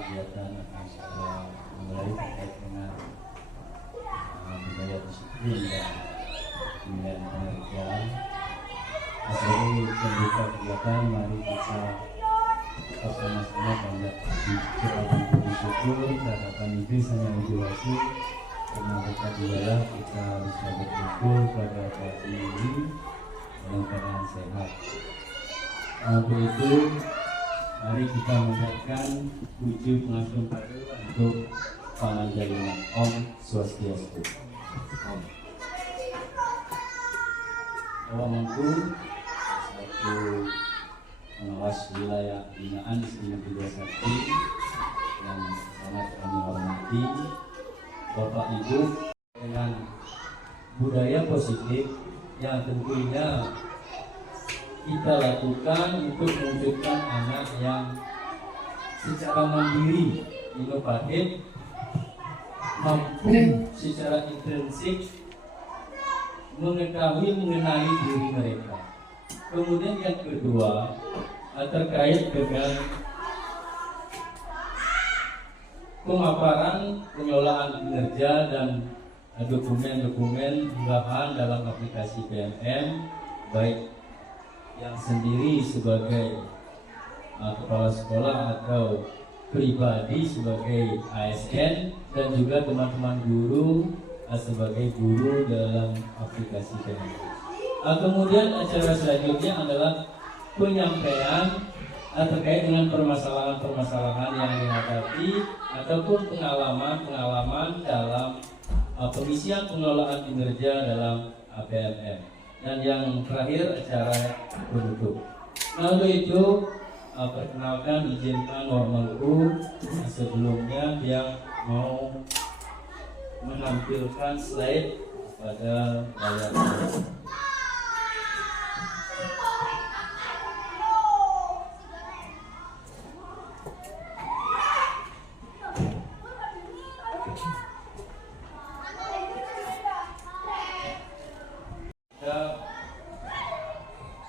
kegiatan acara mulai terkait dengan budaya disiplin dan pemilihan kinerja. Sebagai pembuka kegiatan, mari kita bersama-sama banyak bersyukur terhadap Inggris hanya motivasi karena berkat dia kita bisa berkumpul pada pagi ini dalam keadaan sehat. Untuk itu, mari kita mengucapkan puji pengagum padu untuk Pangandaran Om Swastiastu. Om. Bahwa mampu satu pengawas wilayah binaan Sri Sakti yang sangat kami hormati, Bapak Ibu, dengan budaya positif yang tentunya kita lakukan untuk mewujudkan anak yang secara mandiri, inovatif, mampu secara intrinsik mengetahui mengenali diri mereka. Kemudian yang kedua terkait dengan pemaparan pengelolaan kinerja dan dokumen-dokumen bahan dalam aplikasi PMM, baik yang sendiri sebagai kepala sekolah atau pribadi sebagai ASN dan juga teman-teman guru sebagai guru dalam aplikasi PMM. Kemudian acara selanjutnya adalah penyampaian terkait dengan permasalahan-permasalahan yang dihadapi ataupun pengalaman-pengalaman dalam pengisian pengelolaan kinerja dalam PMM. Dan yang terakhir acara penutup. Nah, untuk itu perkenalkan, izinkan normalku sebelumnya yang mau menampilkan slide pada layar ini.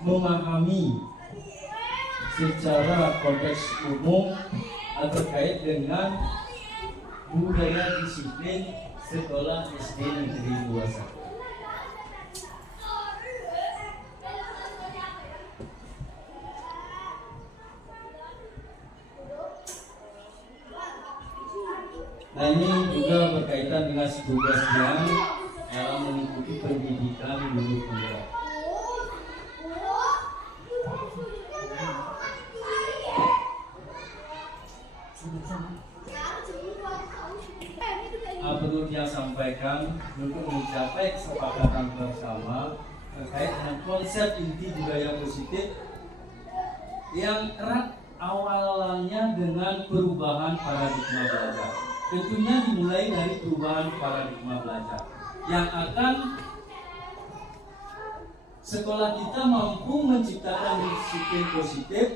Memahami secara konteks umum terkait dengan budaya disiplin sekolah SD Negeri 21. Nah, ini juga berkaitan dengan tugasnya dalam mengikuti pendidikan guru penggerak. Perlu dia sampaikan untuk mencapai kesepakatan bersama terkait dengan konsep inti budaya positif yang erat awalnya dengan perubahan paradigma belajar. Tentunya dimulai dari perubahan paradigma belajar yang akan sekolah kita mampu menciptakan disiplin positif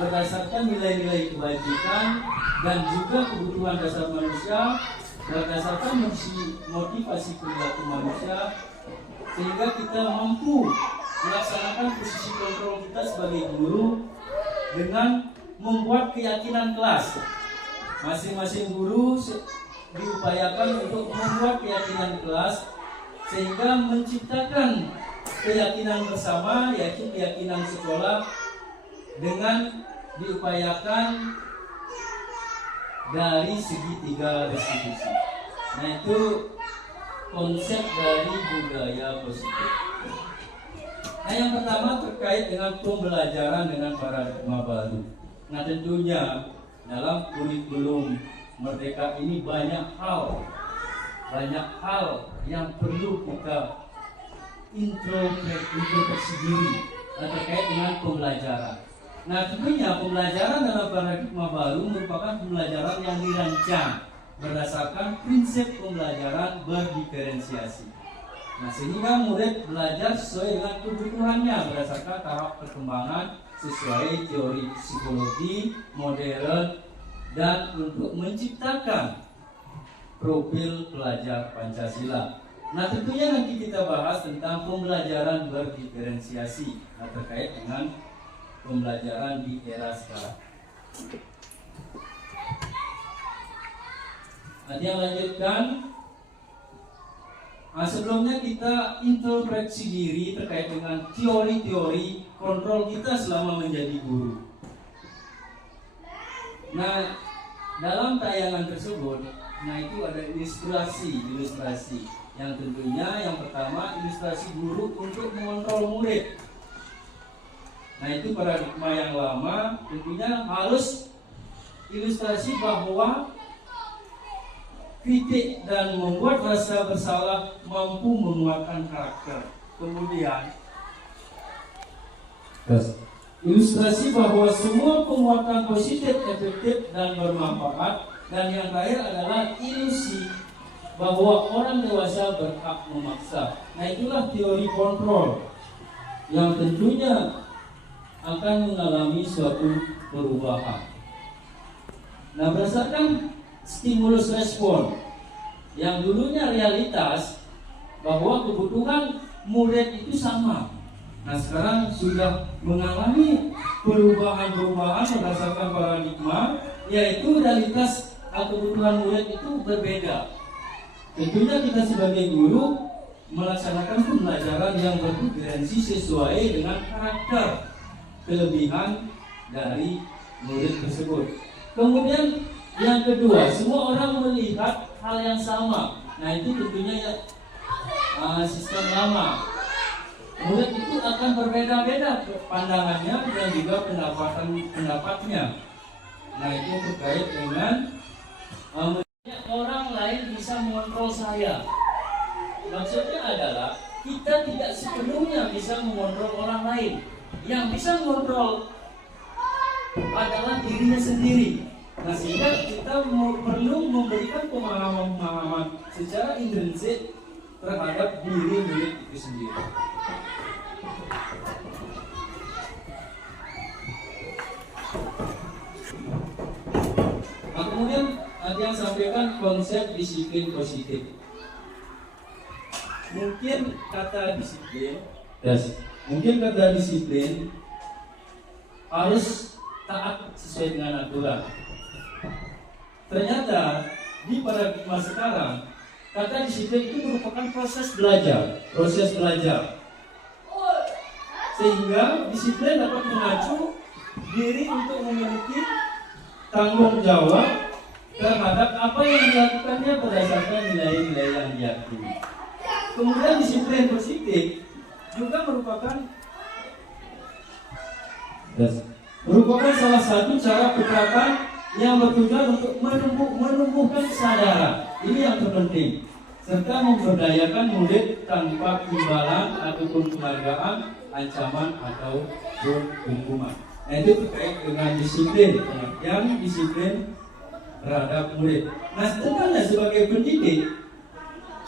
berdasarkan nilai-nilai kebajikan dan juga kebutuhan dasar manusia, berdasarkan motivasi perilaku manusia, sehingga kita mampu melaksanakan posisi kontrol kita sebagai guru dengan membuat keyakinan kelas. Masing-masing guru diupayakan untuk membuat keyakinan kelas sehingga menciptakan keyakinan bersama, yaitu keyakinan sekolah, dengan diupayakan dari segi tiga restitusi. Nah, itu konsep dari budaya positif. Nah, yang pertama terkait dengan pembelajaran dengan paradigma baru. Nah, tentunya dalam kurikulum Merdeka ini banyak hal yang perlu kita introspeksi diri terkait dengan pembelajaran. Nah, tentunya pembelajaran dalam paradigma baru merupakan pembelajaran yang dirancang berdasarkan prinsip pembelajaran berdiferensiasi. Nah, sehingga murid belajar sesuai dengan kebutuhannya berdasarkan tahap perkembangan sesuai teori psikologi modern dan untuk menciptakan profil pelajar Pancasila. Nah, tentunya nanti kita bahas tentang pembelajaran berdiferensiasi terkait dengan pembelajaran di era sekarang. Dia lanjutkan. Sebelumnya kita introspeksi diri terkait dengan teori-teori kontrol kita selama menjadi guru. Nah, dalam tayangan tersebut, itu ada ilustrasi yang tentunya yang pertama ilustrasi guru untuk mengontrol murid. Nah, itu paradigma yang lama, tentunya harus ilustrasi bahwa kritik dan membuat rasa bersalah mampu menguatkan karakter. Kemudian ilustrasi bahwa semua penguatan positif, efektif, dan bermanfaat. Dan yang terakhir adalah ilusi bahwa orang dewasa berhak memaksa. Nah, itulah teori kontrol yang tentunya akan mengalami suatu perubahan. Nah, berdasarkan stimulus respon yang dulunya realitas bahwa kebutuhan murid itu sama. Nah, sekarang sudah mengalami perubahan-perubahan berdasarkan paradigma, yaitu realitas kebutuhan murid itu berbeda. Tentunya kita sebagai guru melaksanakan pembelajaran yang berkoherensi sesuai dengan karakter kelebihan dari murid tersebut. Kemudian yang kedua, semua orang melihat hal yang sama. Nah, itu tentunya sistem lama. Murid itu akan berbeda-beda pandangannya dan juga pendapatnya. Nah, itu terkait dengan orang lain bisa mengontrol saya. Maksudnya adalah kita tidak sepenuhnya bisa mengontrol orang lain. Yang bisa mengontrol adalah dirinya sendiri. Nah, sehingga kita perlu memberikan pemahaman secara intrinsik terhadap diri murid itu sendiri. Nah, kemudian ada yang sampaikan konsep disiplin positif. Mungkin kata disiplin harus taat sesuai dengan aturan. Ternyata di paradigma sekarang kata disiplin itu merupakan proses belajar. Sehingga disiplin dapat mengacu diri untuk memiliki tanggung jawab terhadap apa yang dilakukannya berdasarkan nilai-nilai yang diyakini. Kemudian disiplin positif juga merupakan salah satu cara pendekatan yang bertujuan untuk menumbuhkan kesadaran. Ini yang terpenting, serta memberdayakan murid tanpa imbalan ataupun penghargaan, ancaman ataupun hukuman. Nah, itu terkait dengan disiplin, pengertian disiplin terhadap murid. Nah, sebenarnya sebagai pendidik,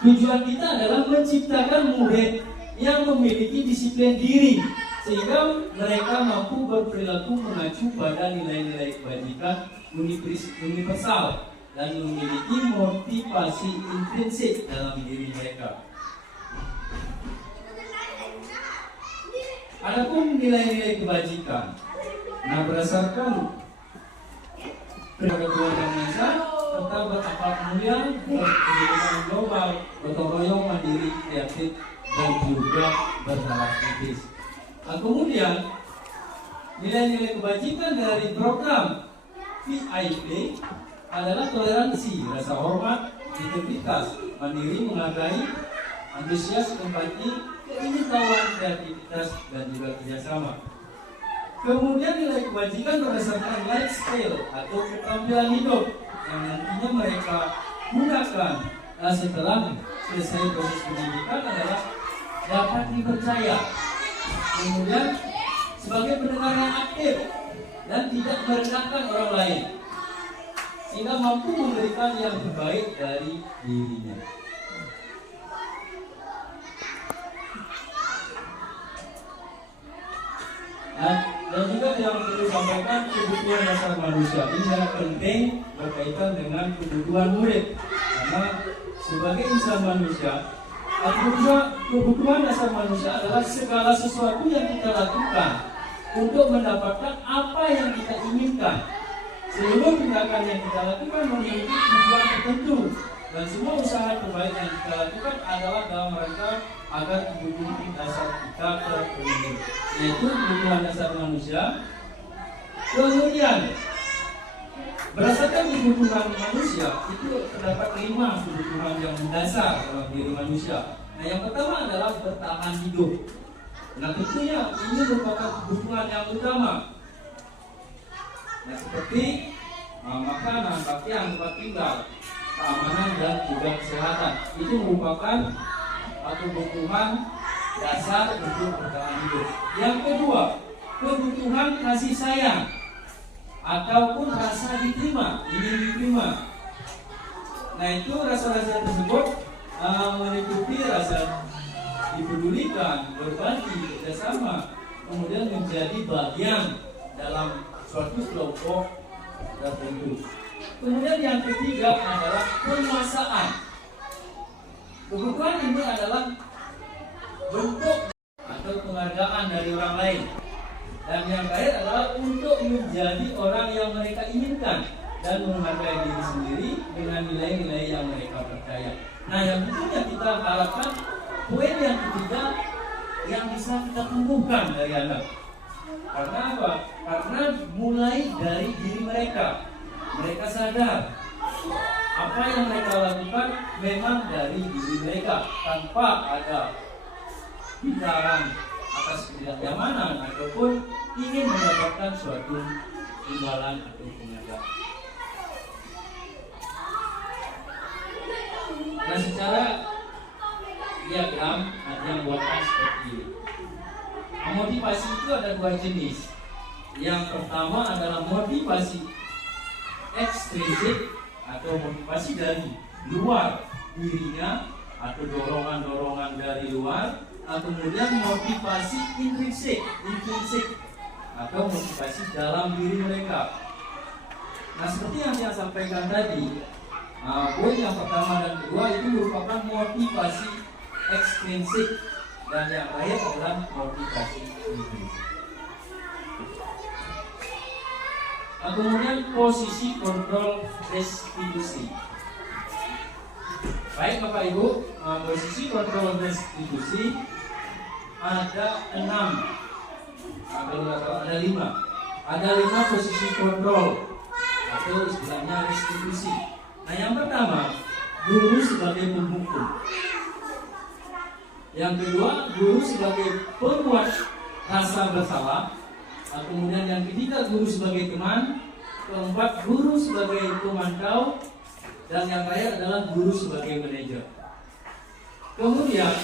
tujuan kita adalah menciptakan murid yang memiliki disiplin diri, sehingga mereka mampu berperilaku mengacu pada nilai-nilai kebajikan universal dan memiliki motivasi intrinsik dalam diri mereka. Adapun nilai-nilai kebajikan, nah berdasarkan prinsip Tuhan Yang Maha Esa serta berakhlak mulia, berpendidikan global, gotong royong, mandiri, kreatif, dan juga bersalah kritis. Nah, kemudian nilai-nilai kebajikan dari program VIP adalah toleransi, rasa hormat, integritas, mandiri, menghargai, antusias, empati, keingintahuan, kreativitas, dan juga kerjasama. Kemudian nilai kebajikan berdasarkan lifestyle atau keterampilan hidup yang nantinya mereka gunakan setelah selesai proses pendidikan adalah dapat dipercaya. Kemudian sebagai pendengar yang aktif dan tidak merendahkan orang lain, sehingga mampu memberikan yang terbaik dari dirinya. Nah, dan juga yang perlu disampaikan, kebutuhan dasar manusia ini sangat penting berkaitan dengan kebutuhan murid, karena sebagai insan manusia, kebutuhan dasar manusia adalah segala sesuatu yang kita lakukan untuk mendapatkan apa yang kita inginkan, Seluruh tindakan yang kita lakukan memiliki tujuan tertentu, dan semua usaha terbaik yang kita lakukan adalah dalam rangka agar kebutuhan dasar kita terpenuhi, yaitu kebutuhan dasar manusia. Kemudian berdasarkan kebutuhan manusia itu terdapat 5 kebutuhan yang mendasar dalam diri manusia. Nah, yang pertama adalah bertahan hidup. Nah, tentunya ini merupakan kebutuhan yang utama. Nah, seperti makanan, pakaian, tempat tinggal, keamanan dan juga kesehatan. Itu merupakan kebutuhan dasar untuk bertahan hidup. Yang kedua, kebutuhan kasih sayang ataupun rasa diterima, ingin diterima. Nah, itu rasa-rasa tersebut meliputi rasa dipedulikan, berbagi, bersama, kemudian menjadi bagian dalam suatu kelompok tertentu. Kemudian yang ketiga adalah penguasaan. Kebutuhan ini adalah bentuk atau penghargaan dari orang lain. Dan yang terakhir adalah untuk menjadi orang yang mereka inginkan dan menghargai diri sendiri dengan nilai-nilai yang mereka percaya. Nah, yang tentunya kita harapkan poin yang ketiga yang bisa kita tumbuhkan dari anak. Karena apa? Karena mulai dari diri mereka. Mereka sadar apa yang mereka lakukan memang dari diri mereka, tanpa ada pindahan atas ketidaknyamanan ataupun ingin mendapatkan suatu imbalan atau penghargaan. Nah, secara diagram ada yang buatkan seperti ini. Motivasi itu ada 2 jenis. Yang pertama adalah motivasi ekstrinsik atau motivasi dari luar dirinya atau dorongan-dorongan dari luar. Kemudian motivasi intrinsik atau motivasi dalam diri mereka. Nah, seperti yang saya sampaikan tadi, poin yang pertama dan kedua itu merupakan motivasi ekstrinsik, dan yang terakhir adalah motivasi intrinsik. Kemudian posisi kontrol restitusi. Baik Bapak Ibu, posisi kontrol restitusi ada 6. Ada 5. Ada 5 posisi kontrol atau istilahnya restitusi. Nah, yang pertama, guru sebagai penghukum. Yang kedua, guru sebagai pembuat rasa bersalah. Kemudian yang ketiga, guru sebagai teman. Keempat, guru sebagai pemantau. Dan yang terakhir adalah guru sebagai manajer. Kemudian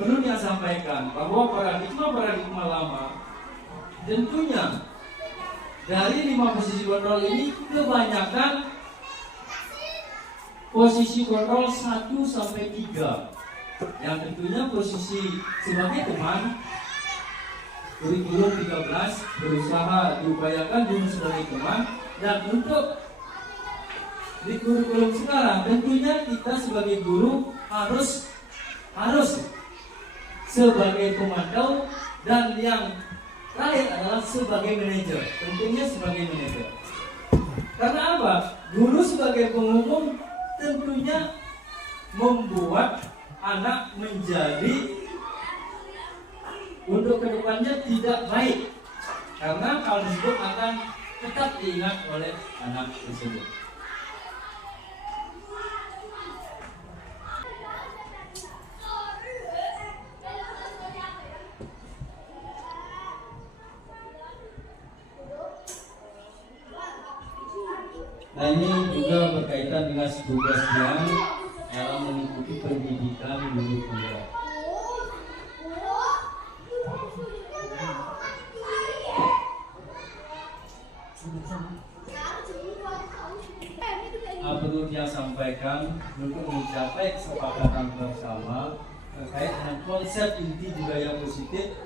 perlu dia sampaikan bahwa paradigma lama tentunya dari 5 posisi kontrol ini kebanyakan posisi kontrol 1 sampai 3. Yang tentunya posisi sebagai teman, kurikulum 13 berusaha diupayakan guru sebagai teman. Dan untuk di kurikulum sekarang tentunya kita sebagai guru harus sebagai pemantau, dan yang terakhir adalah sebagai manajer. Tentunya sebagai manajer. Karena apa? Guru sebagai penghukum tentunya membuat anak menjadi untuk kedepannya tidak baik, karena hal tersebut akan tetap diingat oleh anak tersebut. Nah, ini juga berkaitan dengan tugasnya dalam mengikuti pendidikan guru penggerak. Perlu dia sampaikan untuk mencapai kesepakatan bersama terkait dengan konsep inti budaya positif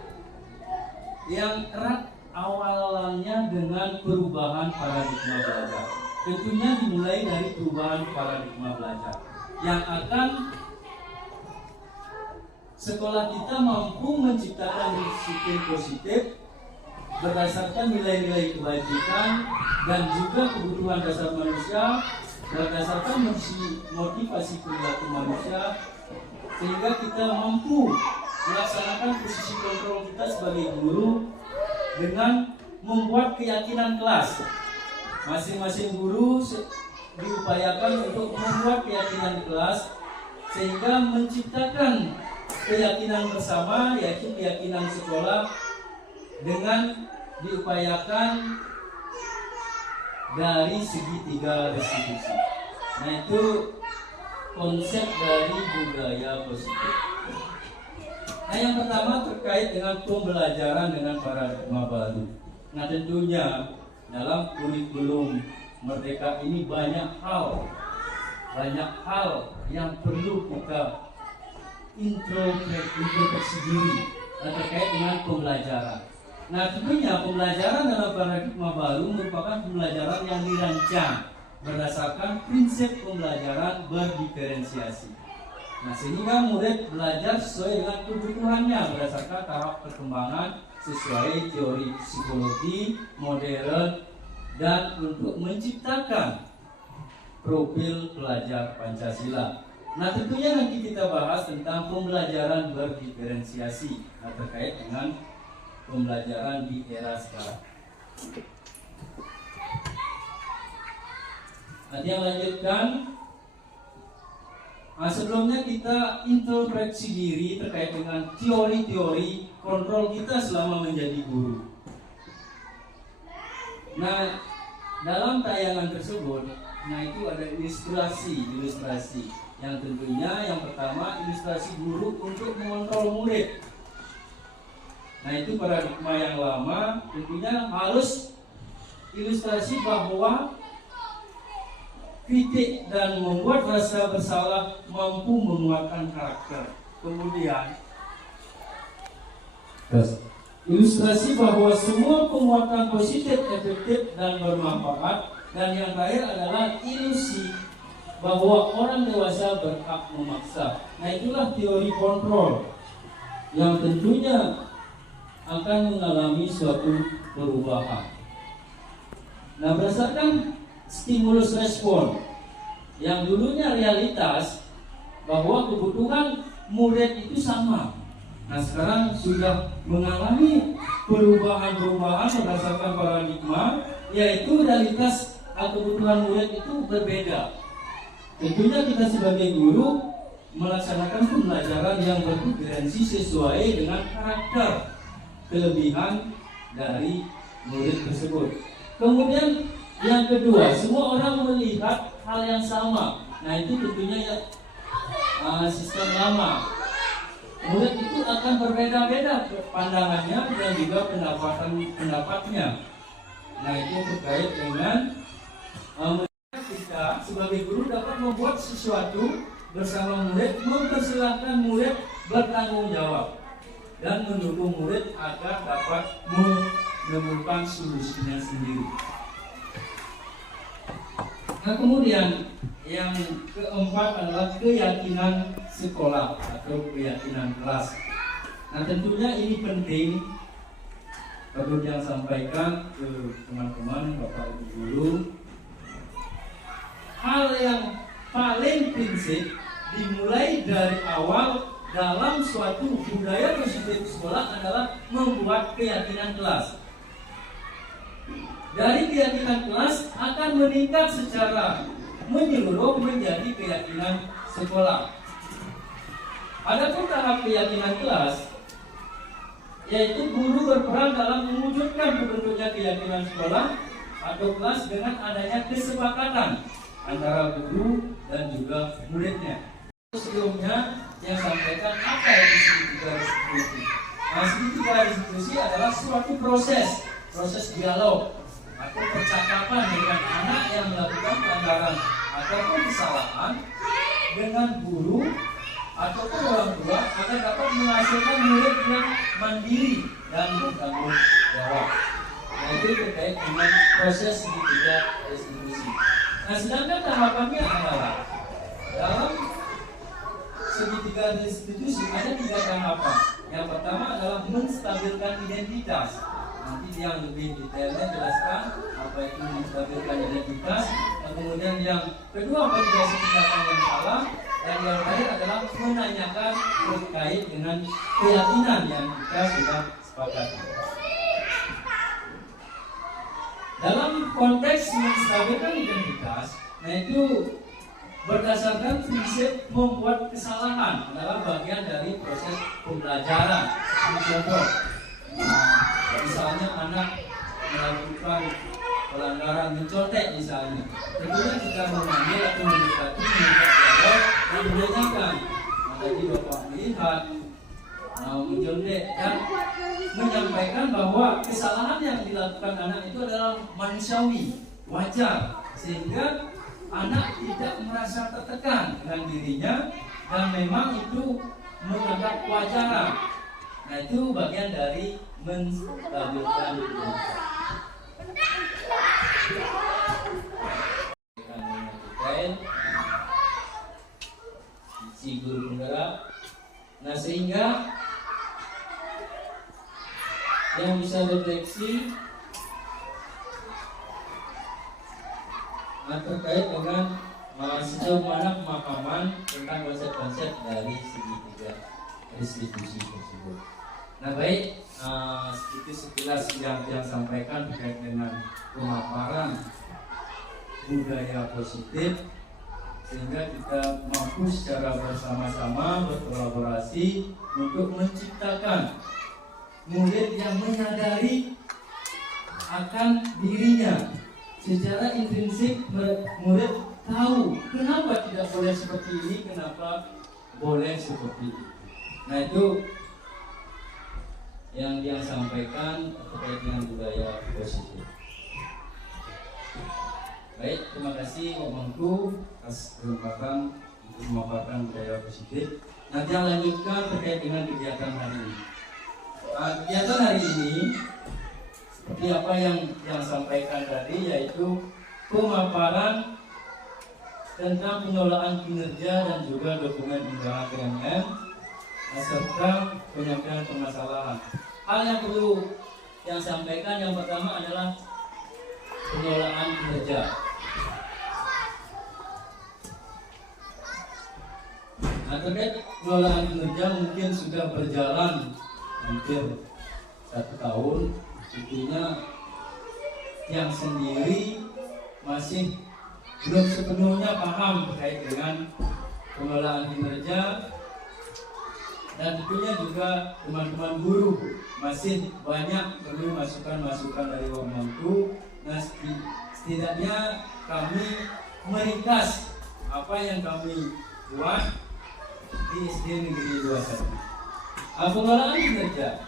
yang erat awalnya dengan perubahan paradigma belajar. Tentunya dimulai dari perubahan paradigma belajar yang akan sekolah kita mampu menciptakan disiplin positif berdasarkan nilai-nilai kebajikan dan juga kebutuhan dasar manusia, berdasarkan motivasi perilaku manusia, sehingga kita mampu melaksanakan posisi kontrol kita sebagai guru dengan membuat keyakinan kelas. Masing-masing guru diupayakan untuk membuat keyakinan kelas sehingga menciptakan keyakinan bersama, yaitu keyakinan sekolah, dengan diupayakan dari segi tiga restitusi. Nah, itu konsep dari budaya positif. Nah, yang pertama terkait dengan pembelajaran dengan paradigma baru. Nah, tentunya dalam kurikulum Merdeka ini banyak hal yang perlu kita introspeksi diri terkait dengan pembelajaran. Nah, tentunya pembelajaran dalam paradigma baru merupakan pembelajaran yang dirancang berdasarkan prinsip pembelajaran berdiferensiasi. Nah, sehingga murid belajar sesuai dengan kebutuhannya berdasarkan tahap perkembangan sesuai teori psikologi modern dan untuk menciptakan profil pelajar Pancasila. Nah, tentunya nanti kita bahas tentang pembelajaran berdiferensiasi terkait dengan pembelajaran di era sekarang. Nanti yang lanjutkan, sebelumnya kita introspeksi diri terkait dengan teori-teori kontrol kita selama menjadi guru. Nah, dalam tayangan tersebut, itu ada ilustrasi yang tentunya yang pertama ilustrasi guru untuk mengontrol murid. Nah, itu paradigma yang lama, tentunya harus ilustrasi bahwa kritik dan membuat rasa bersalah mampu menguatkan karakter. Kemudian ilustrasi bahwa semua penguatan positif, efektif dan bermanfaat. Dan yang terakhir adalah ilusi bahwa orang dewasa berhak memaksa. Nah, itulah teori kontrol yang tentunya akan mengalami suatu perubahan. Nah, berdasarkan stimulus respon yang dulunya realitas bahwa kebutuhan murid itu sama. Nah, sekarang sudah mengalami perubahan-perubahan berdasarkan paradigma, yaitu realitas kebutuhan murid itu berbeda. Tentunya kita sebagai guru melaksanakan pembelajaran yang berdiferensi sesuai dengan karakter kelebihan dari murid tersebut. Kemudian yang kedua, semua orang melihat hal yang sama. Nah, itu tentunya sistem lama. Murid itu akan berbeda-beda pandangannya dan juga pendapatnya. Nah, itu terkait dengan kita sebagai guru dapat membuat sesuatu bersama murid, mempersilahkan murid bertanggung jawab dan mendukung murid agar dapat menemukan solusinya sendiri. Nah, kemudian yang keempat adalah keyakinan sekolah atau keyakinan kelas. Nah, tentunya ini penting perlu yang sampaikan ke teman-teman, Bapak Ibu guru. Hal yang paling prinsip dimulai dari awal dalam suatu budaya positif sekolah adalah membuat keyakinan kelas. Dari keyakinan kelas akan meningkat secara menyeluruh menjadi keyakinan sekolah. Adapun tahap keyakinan kelas, yaitu guru berperan dalam mewujudkan terbentuknya keyakinan sekolah atau kelas dengan adanya kesepakatan antara guru dan juga muridnya. Sebelumnya yang sampaikan apa itu segitiga restitusi. Nah, segitiga restitusi adalah suatu proses dialog atau percakapan dengan anak yang melakukan pelanggaran ataupun kesalahan dengan guru ataupun orang tua agar dapat menghasilkan murid yang mandiri dan bertanggung jawab. Nah, itu terkait dengan proses segitiga restitusi. Nah, sedangkan tahapannya adalah dalam segitiga restitusi ada 3 tahapan. Yang pertama adalah menstabilkan identitas. Nanti yang lebih detailnya jelaskan apa itu menstabilkan identitas. Dan kemudian yang kedua, validasi tindakan yang salah. Dan yang terakhir adalah menanyakan terkait dengan keyakinan yang kita sudah sepakati. Dalam konteks menstabilkan identitas, nah itu berdasarkan prinsip membuat kesalahan adalah bagian dari proses pembelajaran. Contoh, misalnya anak melakukan pelanggaran mencontek misalnya, tentunya kita memanggil atau mendekati dialog dan menanyakan, tadi bapak melihat mencontek dan menyampaikan bahwa kesalahan yang dilakukan anak itu adalah manusiawi, wajar, sehingga anak tidak merasa tertekan dengan dirinya dan memang itu menganggap kewajaran. Nah itu bagian dari menstabilkan si guru penggerak. Nah sehingga yang bisa deteksi terkait dengan sejauh mana pemahaman tentang konsep-konsep dari segitiga distribusi tersebut. Nah baik, itu sekilas yang sampaikan terkait dengan pemaparan budaya positif, sehingga kita mampu secara bersama-sama berkolaborasi untuk menciptakan murid yang menyadari akan dirinya. Secara intrinsik murid tahu kenapa tidak boleh seperti ini, kenapa boleh seperti itu. Nah itu yang dia sampaikan terkait dengan budaya positif. Baik, terima kasih Pak Mangku atas kesempatan untuk memaparkan budaya positif. Nanti yang lanjutkan terkait dengan kegiatan hari ini. Kegiatan hari ini seperti apa yang sampaikan tadi, yaitu pemaparan tentang pengelolaan kinerja dan juga dokumen undangan PMN serta penyampaian permasalahan. Hal yang perlu yang sampaikan yang pertama adalah pengelolaan kinerja. Nah, terkait pengelolaan kinerja mungkin sudah berjalan hampir 1 tahun. Tentunya yang sendiri masih belum sepenuhnya paham terkait dengan pengelolaan kinerja, dan tentunya juga teman-teman guru masih banyak perlu masukan-masukan dari Pak Mangku. Nah, setidaknya kami meringkas apa yang kami buat di SD Negeri 21. Pengelolaan kinerja.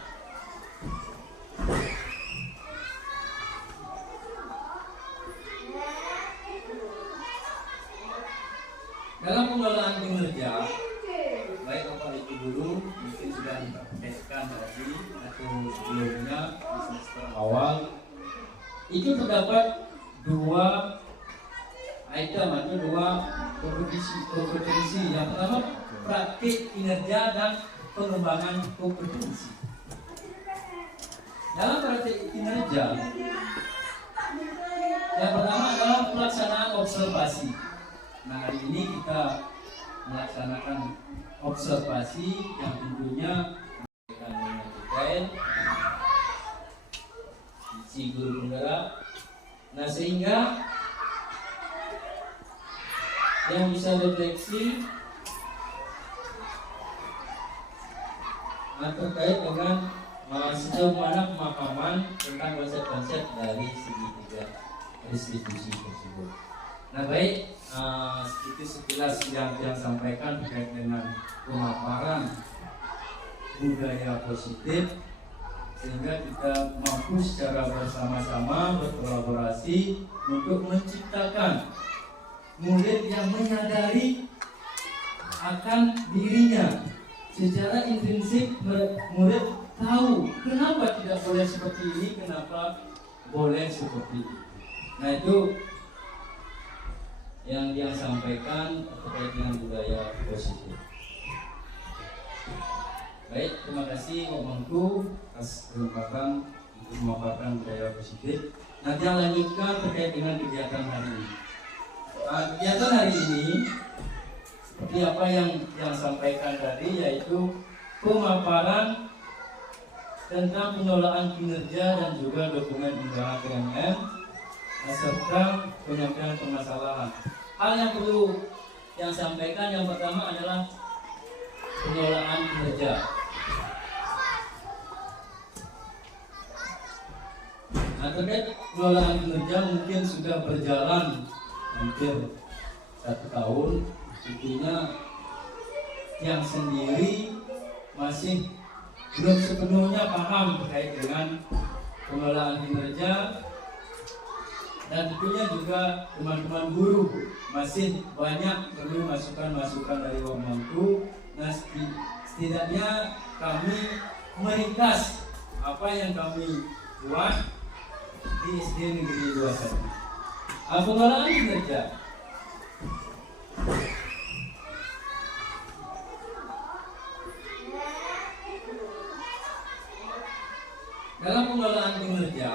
Dalam pengelolaan kinerja, baik Bapak Ibu guru mungkin sudah dipraktekkan tadi atau sebelumnya di semester awal, itu terdapat 2 item atau 2 kompetensi. Yang pertama praktik kinerja dan pengembangan kompetensi. Dalam praktik kinerja, yang pertama adalah pelaksanaan observasi. Nah hari ini kita melaksanakan observasi yang tentunya dengan si guru penggerak. Nah sehingga yang bisa deteksi terkait dengan sejauh mana pemahaman tentang konsep-konsep dari segitiga distribusi tersebut. Nah baik, itu sekilas yang sampaikan terkait dengan pemaparan budaya positif, sehingga kita mampu secara bersama-sama berkolaborasi untuk menciptakan murid yang menyadari akan dirinya. Secara intrinsik murid tahu kenapa tidak boleh seperti ini, kenapa boleh seperti itu. Nah itu yang dia sampaikan terkait dengan budaya positif. Baik, terima kasih Pak Mangku atas kesempatan untuk memaparkan budaya Pasifik. Nanti yang lanjutkan terkait dengan kegiatan hari ini. Kegiatan hari ini seperti apa yang sampaikan tadi, yaitu pemaparan tentang pengelolaan kinerja dan juga dokumen undangan PMM serta penyampaian permasalahan. Hal yang perlu yang sampaikan yang pertama adalah pengelolaan kinerja. Nah, terkait pengelolaan kinerja mungkin sudah berjalan hampir 1 tahun. Tentunya yang sendiri masih belum sepenuhnya paham terkait dengan pengelolaan kinerja, dan tentunya juga teman-teman guru masih banyak perlu masukan-masukan dari Wak Mangku. Nah, setidaknya kami meringkas apa yang kami buat di SD Negeri 21. Pengelolaan kinerja. Dalam pengelolaan kinerja,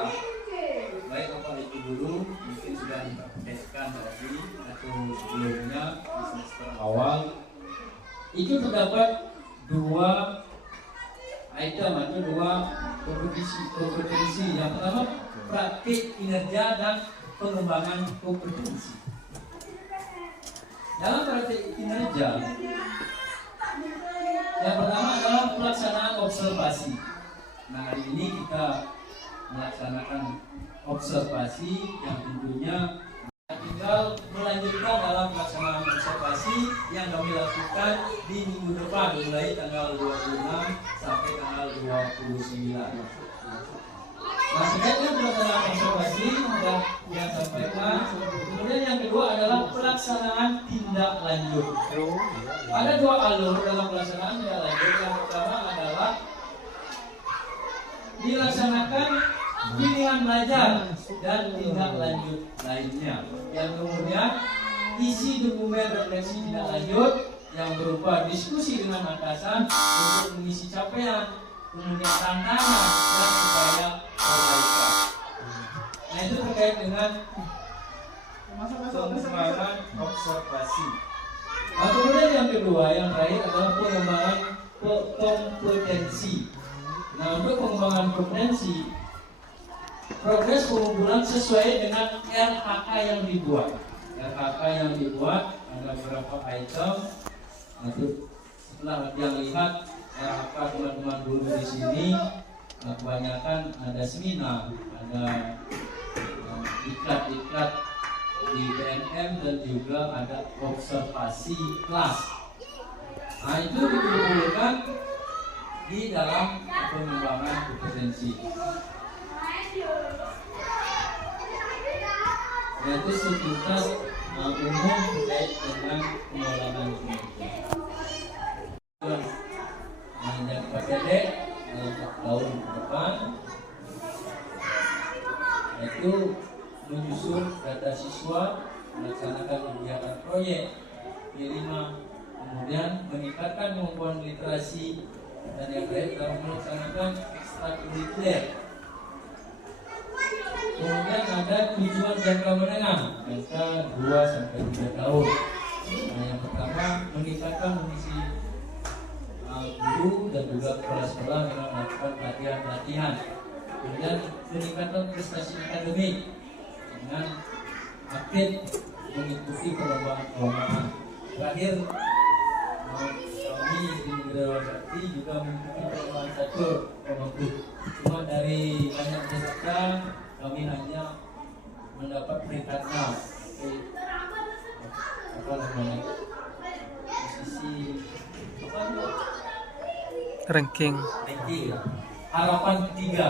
baik Bapak Ibu guru mungkin sudah dipraktekkan tadi atau sebelumnya di semester awal, itu terdapat 2 item atau 2 kompetensi. Yang pertama praktik kinerja dan pengembangan kompetensi. Dalam praktik kinerja, yang pertama adalah pelaksanaan observasi. Nah, hari ini kita melaksanakan observasi yang tentunya tinggal melanjutkan dalam pelaksanaan observasi yang kami lakukan di minggu depan mulai tanggal 26 sampai tanggal 29. Nah, sebaiknya pelaksanaan observasi sudah yang sampaikan. Kemudian yang kedua adalah pelaksanaan tindak lanjut. Ada 2 alur dalam pelaksanaan tindak lanjut. Yang pertama adalah dilaksanakan pilihan belajar dan tindak lanjut lainnya, yang kemudian isi dokumen refleksi tindak lanjut yang berupa diskusi dengan atasan untuk mengisi capaian, kemudian tantangan dan upaya perbaikan. Nah, itu terkait dengan pengembangan observasi. Nah, kemudian yang kedua, yang terakhir adalah pengembangan kompetensi. Nah, untuk pengembangan kompetensi, progres pengumpulan sesuai dengan RHK yang dibuat. RHK yang dibuat ada beberapa item. Nanti setelah yang lihat RHK teman-teman guru di sini, kebanyakan ada seminar, ada iklat-iklat di PNM dan juga ada observasi kelas. Nah, itu dikumpulkan di dalam pengembangan kompetensi, yaitu sekitar umum terkait dengan pengelolaan kinerja. Yang pendek tahun depan yaitu menyusun data siswa, melaksanakan kegiatan proyek P5, kemudian meningkatkan kemampuan literasi, dan yang terakhir dalam melaksanakan ekstrakurikuler. Kemudian ada tujuan jangka menengah, jangka 2-3 tahun. Nah, yang pertama meningkatkan kondisi guru dan juga kepala sekolah yang melakukan pelatihan. Kemudian meningkatkan prestasi akademik dengan aktif mengikuti perlombaan. Terakhir, kami di Negeri Sakti juga mengikuti perlombaan catur pemangku. Cuma dari banyak peserta kami hanya mendapat peringkat 6. Posisi ranking harapan ketiga.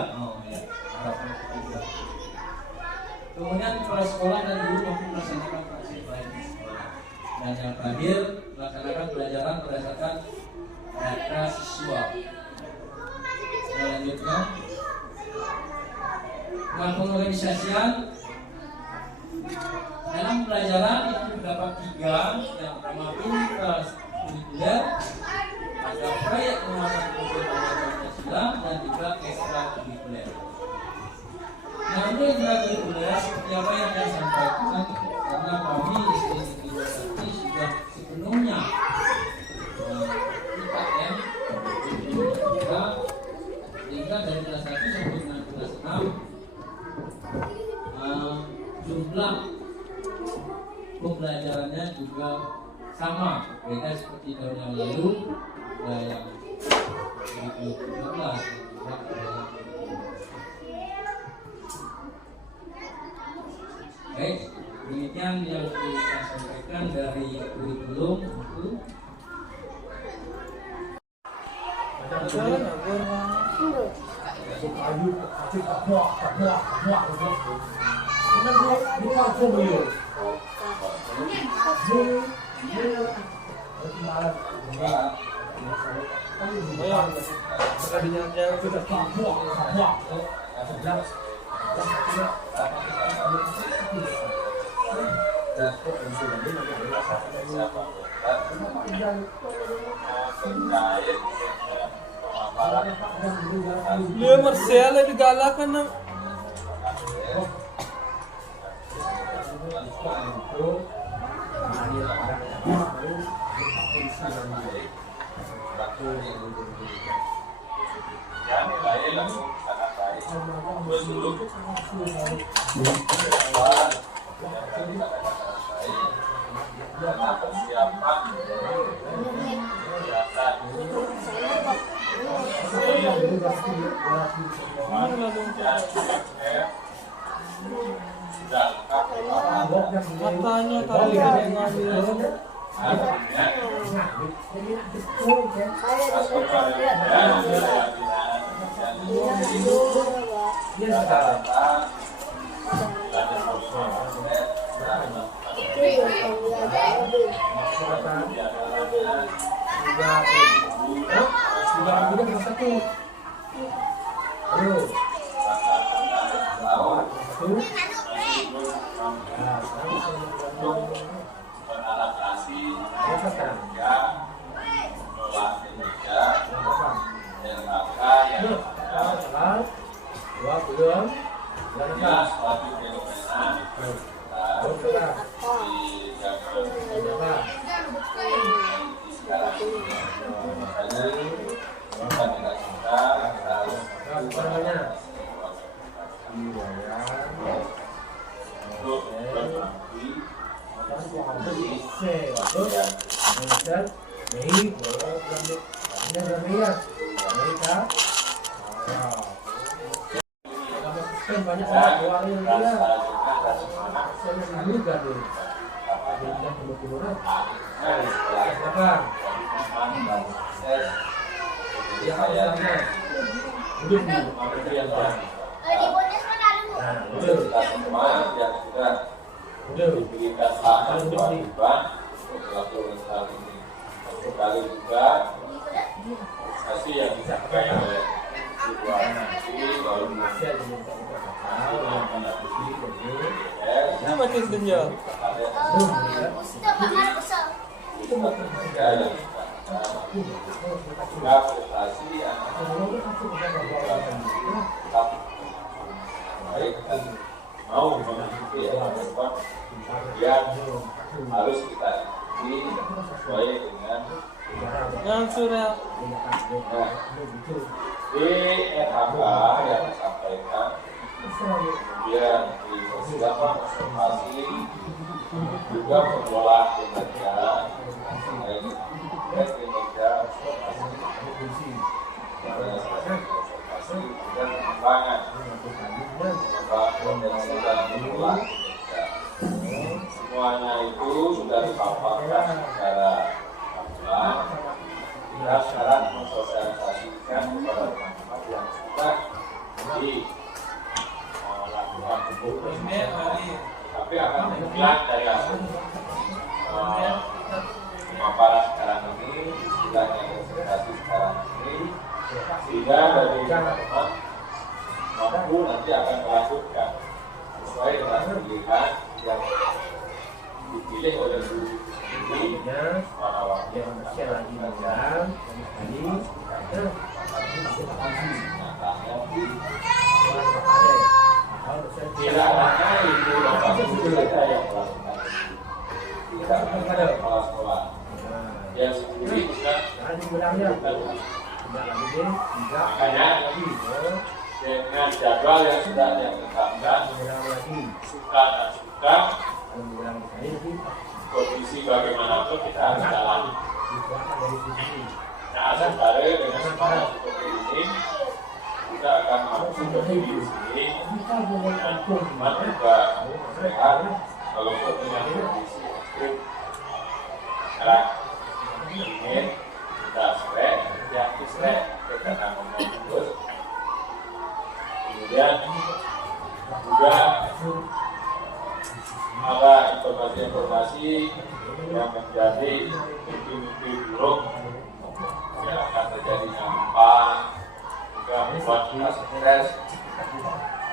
Harapan ketiga. Kemudian kepala sekolah dan guru mampu melaksanakan praktik baik di sekolah. Dan yang terakhir, melaksanakan pelajaran berdasarkan data siswa. Selanjutnya, pengorganisasian dalam pelajaran itu terdapat 3. Yang pertama intrakurikuler, ada proyek penguatan kebijakan Pancasila, dan juga ekstrakurikuler. Untuk ekstrakurikuler seperti apa yang saya sampaikan, karena kami di Universitas sudah sepenuhnya IKN sehingga dari kelas 1 sampai dengan kelas 6 jumlah pembelajarannya juga sama, beda seperti tahun yang lalu. Yang 2013 baik, demikian yang saya sampaikan dari kurikulum itu. Dia Marcelo digalakan ng matanya kali banyak orang keluar yang dia saya juga tuh yang kebetulan apa ya ayamnya udah udah diberikan hak dan kewajiban untuk melakukan hal ini. Sekali juga hasil yang disampaikan oleh Ibu nanti lalu bisa diminta ini makin senjol. Mau mengikuti yang harus kita ikuti sesuai dengan yang sudah di EHK yang disampaikan, kemudian di beberapa observasi juga mengelola kinerja kinerja observasi dan pengembangan potensi dan mengelola semuanya itu sudah dipaparkan secara gamblang. Kita sekarang mensosialisasikan kepada teman-teman yang sudah melakukan hukum ini, tapi akan diulang dari hasil pemaparan sekarang ini, istilahnya presentasi sekarang ini, sehingga dari teman-teman mampu nanti akan melanjutkan sesuai dengan pilihan yang dipilih oleh guru ini pada waktu yang lagi mengajar tadi nyatanya Tidak hanya ibu bapak guru saja yang melakukan, tidak hanya kepala sekolah, dia sendiri juga melakukan. Makanya dengan jadwal yang sudah ditetapkan, suka dan suka, kondisi bagaimanapun kita harus jalan. Nah, sementara dengan semangat seperti ini, kita akan mampu berdiri di sini dan teman juga sehat walaupun dengan kondisi ekstrim. Sekarang ingin kita srek, yang disrek kita akan ngomong. Kemudian juga ada informasi-informasi yang menjadi mimpi-mimpi buruk yang akan terjadi gampang, juga membuat kita stres,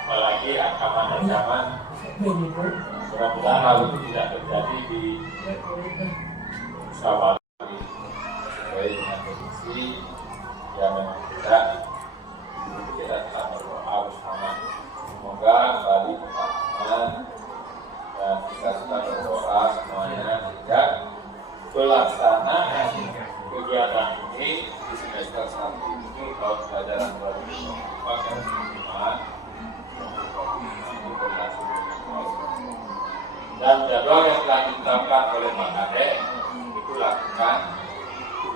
apalagi ancaman-ancaman. Mudah-mudahan hal itu tidak terjadi di musyawarah ini sesuai dengan kondisi yang memang tidak. Kita tetap berdoa bersama, semoga kembali kepada dan kita sedang berdoa semuanya sejak pelaksanaan kegiatan ini di semester 1 ini tahun pelajaran 2024 yang kelima dan jadwal yang telah ditetapkan oleh Pak Kadek itu lakukan.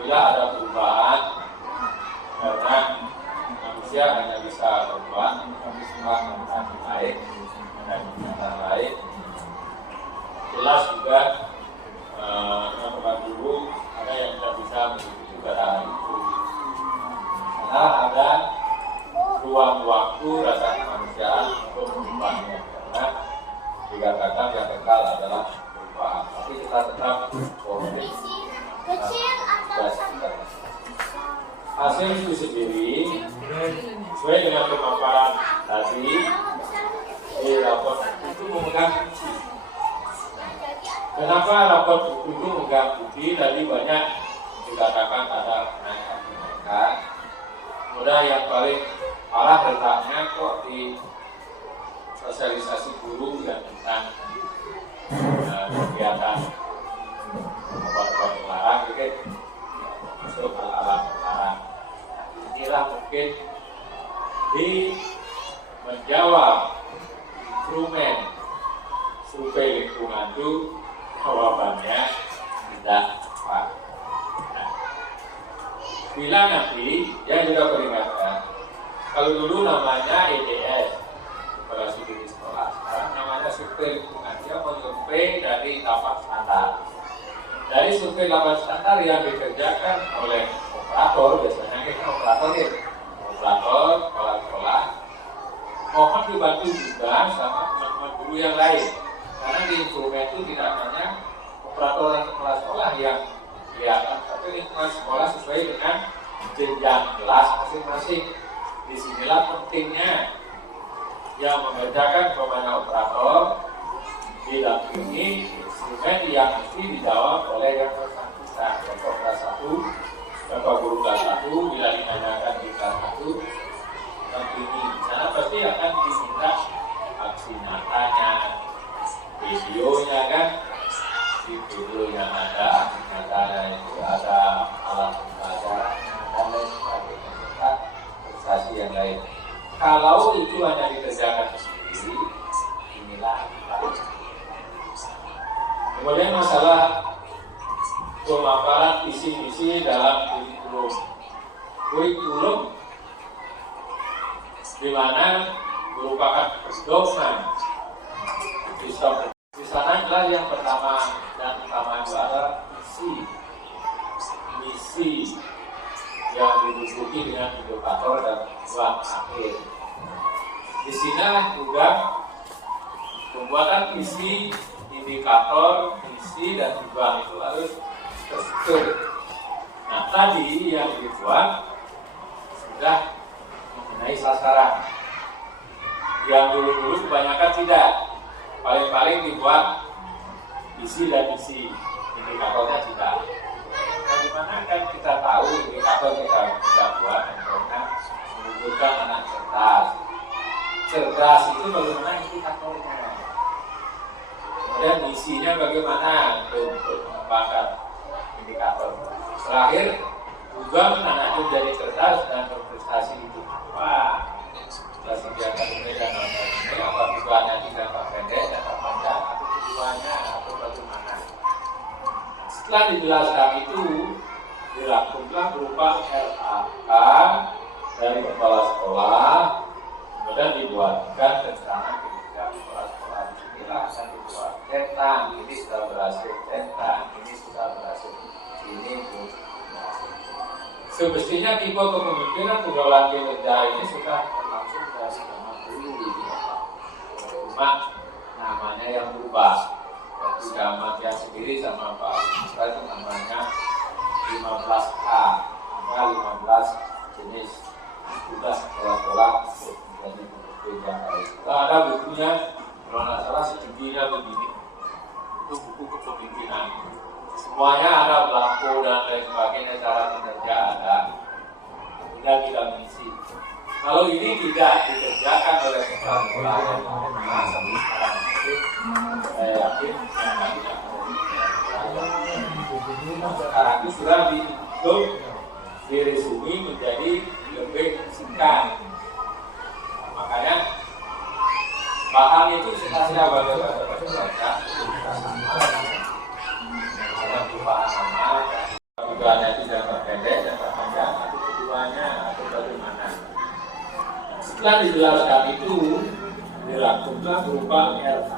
Bila ada perubahan karena manusia hanya bisa berubah, tapi semua akan baik dan kegiatan lain. Jelas juga teman-teman guru ada yang tidak bisa mengikuti keadaan itu karena ada ruang waktu rasa kemanusiaan untuk berubahnya, karena dikatakan yang kekal adalah perubahan, tapi kita tetap komit. Hasil itu sendiri sesuai dengan pemaparan tadi di rapor itu memegang bukti. Kenapa rapor itu memegang bukti? Tadi banyak dikatakan ada kenaikan. Kemudian yang paling parah letaknya kok di sosialisasi guru yang tentang kegiatan obat-obat terlarang, gitu. Masuk alat terlarang. Inilah mungkin di menjawab instrumen survei lingkungan itu jawabannya tidak tepat. Nah, bila nanti yang juga peringatkan, kalau dulu namanya EDS, evaluasi diri sekolah, sekarang namanya survei lingkungan. Dia menyurvei dari 8 standar. Dari survei 8 standar yang dikerjakan oleh operator, biasanya kita operator kepala sekolah, mohon dibantu juga sama teman-teman guru yang lain, karena di instrumen itu tidak hanya operator dan kepala sekolah yang kelihatan, tapi lingkungan sekolah sesuai dengan jenjang kelas masing-masing. Disinilah pentingnya yang mengerjakan pemain operator didampingi instrumen yang mesti dijawab oleh yang bersangkutan. Contoh kelas 1, Bapak guru kelas 1 bila ditanyakan di kelas 1 dampingi, sana pasti akan diminta aksi nyatanya, videonya kan, di videonya ada aksi nyatanya, itu ada alat pembelajaran dan lain sebagainya, serta prestasi yang lain. Kalau itu hanya dikerjakan sendiri, inilah baik. Kemudian masalah pemaparan visi-misi dalam kurikulum di mana merupakan pedoman sistem. Di sana adalah yang pertama dan utama itu adalah misi yang diduduki dengan indikator dan tujuan akhir. Di sini juga pembuatan visi, indikator, misi dan tujuan itu harus terstruktur. Nah, tadi yang dibuat sudah mengenai sasaran. Yang dulu-dulu kebanyakan tidak. Paling-paling dibuat visi dan misi, indikatornya tidak. Bagaimana kan kita tahu indikator kita buat karena menunjukkan anak cerdas. cerdas itu bagaimana indikatornya, kemudian misinya bagaimana untuk mengembangkan indikator. Terakhir juga anak itu jadi cerdas dan berprestasi itu. Wah, prestasi di akademi dan ini apa tujuannya, jangka pendek, jangka panjang, atau tujuannya atau bagaimana. Setelah dijelaskan itu dilakukan berupa RAK dari kepala sekolah, kemudian dibuatkan keterangan kebijakan kepala sekolah. Inilah akan dibuat tentang ini sudah berhasil, tentang ini sudah berhasil, ini belum berhasil. Semestinya tipe kepemimpinan pergaulan kinerja ini sudah berlangsung dari zaman dulu, cuma namanya yang berubah. Waktu zaman yang sendiri sama Pak itu namanya 15K, ada 15 jenis tugas sekolah-sekolah untuk menjadi pemimpin. Kalau ada bukunya, kalau nggak salah segitiga begini, itu buku kepemimpinan. Semuanya ada belangko dan lain sebagainya, cara kinerja ada, tidak kita mengisi. Kalau ini tidak dikerjakan oleh kepala sekolah yang sampai sekarang itu, saya yakin yang tidak sekarang itu sudah dihitung, diresumi menjadi lebih singkat. Makanya bahan itu saya baca ada perubahan nama, tujuannya itu jangka pendek, jangka panjang, atau tujuannya atau bagaimana. Setelah dijelaskan itu dilakukan berupa RAK